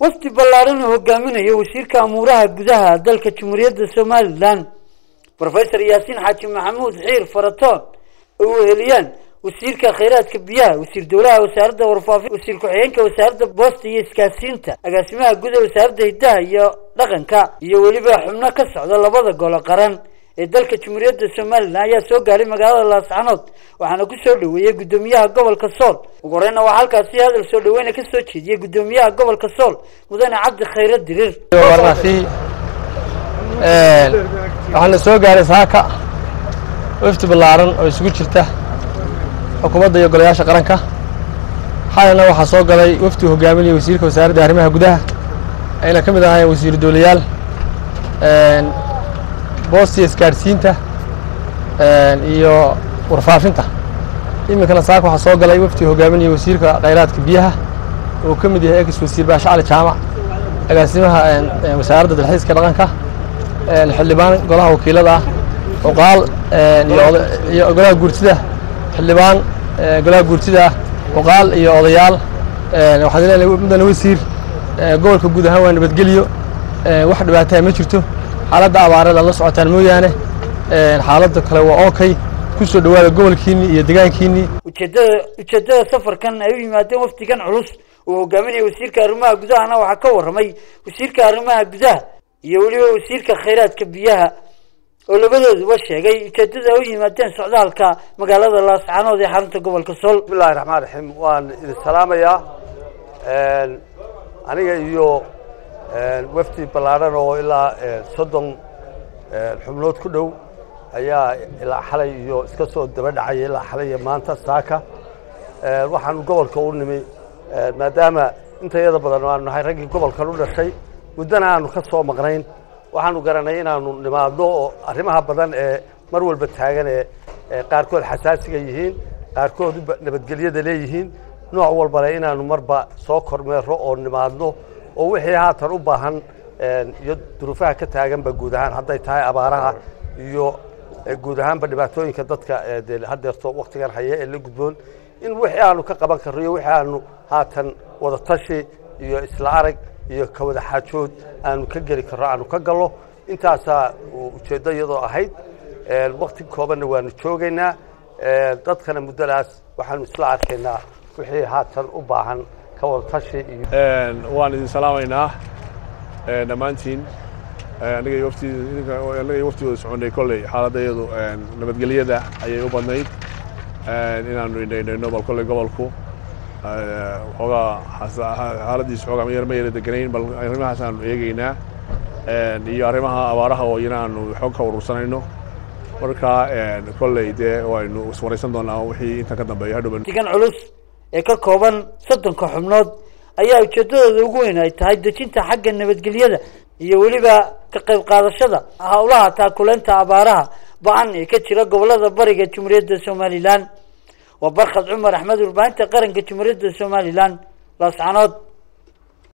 wafdi ballaaran oo hogaaminaya wasiirka amuuraha gudaha dalka Jamhuuriyadda Soomaaliland Professor Yaasiin Xaaji Maxamuud Xiir Faratoon oo heliyaan wasiirka kheyraadka biyaha wasiir dowlaha wasaaradda warfaafinta wasiir ku-xigeenka wasaaradda boosta iyo iskaasiinta agaasimaha gudaha wasaaradda hidaha iyo dhaqanka iyo waliba xubno ka socda labada gol qaran ee dalka Jamhuuriyadda Soomaaliland ayaa soo gaaray magaalada Laascaanood waxaana ku soo dhaweeyay gudoomiyaha gobolka Sool ugu horeeyna waxa halkaasi hadal soo dhaweeyna ka soo jeediyay gudoomiyaha gobolka Sool mudane Cabdi Khayr Dirir waxaana soo gaaray saaka wafdi ballaaran oo isugu jirta xukuumadda iyo golayaasha qaranka xalana waxa soo galay wafdi hogaaminaya wasiirka wasaaradda arrimaha gudaha ayna kamid ahaayeen wasiir dowlayaal boosta iskaarsiinta iyo warfaafinta iminkana saaka waxa soo galay wafdi hogaaminaya wasiirka kheyraadka biyaha oo kamid yahay wasiir Baasha Cali Jaamac agaasimaha wasaaradda dalxiiska dhaqanka xildhibaan golaha wakiilada oqaal iyo golaha guurtida xildhibaan golaha guurtida oqaal iyo odayaal waxaan ilaahay mudane wasiir gobolka guud ahaan waa nabadgeliyo wax dhibaato ma jirto xaaladda abaarada la socotaan mooyaane xaaladda kale waa okay ku soo dhawaada gobolkiini iyo deegaankiini ujeedada safarkan ay u yimaadeen wafdigan culus oo hogaaminaya wasiirka arrimaha gudaha waxa ka waramay wasiirka arrimaha gudaha iyo waliba wasiirka kheyraadka biyaha oo labadooduba sheegay ujeedada u yimaadeen socdaalka magaalada Laascaanood ee xarunta gobolka Sool. Bismillahir Rahmaanir Rahiim waan idin salaamayaa aniga iyo wafdi ballaaran oo ilaa 30 xubnood ku dhow ayaa ilaa xalay iyo iska soo daba dhacay ilaa xalay maanta saaka waxaan gobolka u nimay maadaama intayada badan aan nahay ragii gobolka u dhashay muddana aanu ka soo maqnayn waxaanu garanay inaanu nimaadno oo arrimaha badan ee mar walba taagan ee qaarkood xasaasiga yihiin qaarkood nabadgelyada leeyihiin nooc walba inaanu marba soo kormeero oo nimaadno oo wixii haatan u baahan iyo duruufaha ka taaganba guud ahaan hadday tahay abaaraha iyo guud ahaanba dhibaatooyinka dadka haddeerto waqtigan haya ee la gudboon in wixii aanu ka qaban karno iyo wixii aanu haatan wada tashi iyo isla arag iyo ka wada xaajood aanu ka geli karno aanu ka gallo intaasaa ujeeddo iyadoo ahayd waqti koobanna waanu joogaynaa dadkana muddadaas waxaanu isla arkaynaa wixii haatan u baahan ka wada tashi iyo waan idin salaamaynaa dhammaantiin aniga iyo waftigooda soconay kolley xaaladayadu nabadgelyada ayay u badnayd inaanu indhaydhayno bal kolley gobolku xoogaa xaaladiisa xoogaa ma yara deganayn bal arrimahaas aanu eegaynaa iyo arrimaha abaaraha oo iyana aanu xoog ka urursanayno marka kolley dee waynu iswaraysan doonaa wixii intan ka dambeeya hadhow digan culus ee ka kooban 30 xubnood ayaa ujeedadooda ugu weyn ay tahay dejinta xagga nabadgelyada iyo waliba ka qayb qaadashada hawlaha taakuleenta abaaraha baan ee ka jira gobolada bariga Jamhuuriyadda Soomaaliland وبرخد عمر أحمد البانت قرن كتمرد الصومالي لان لاصعنات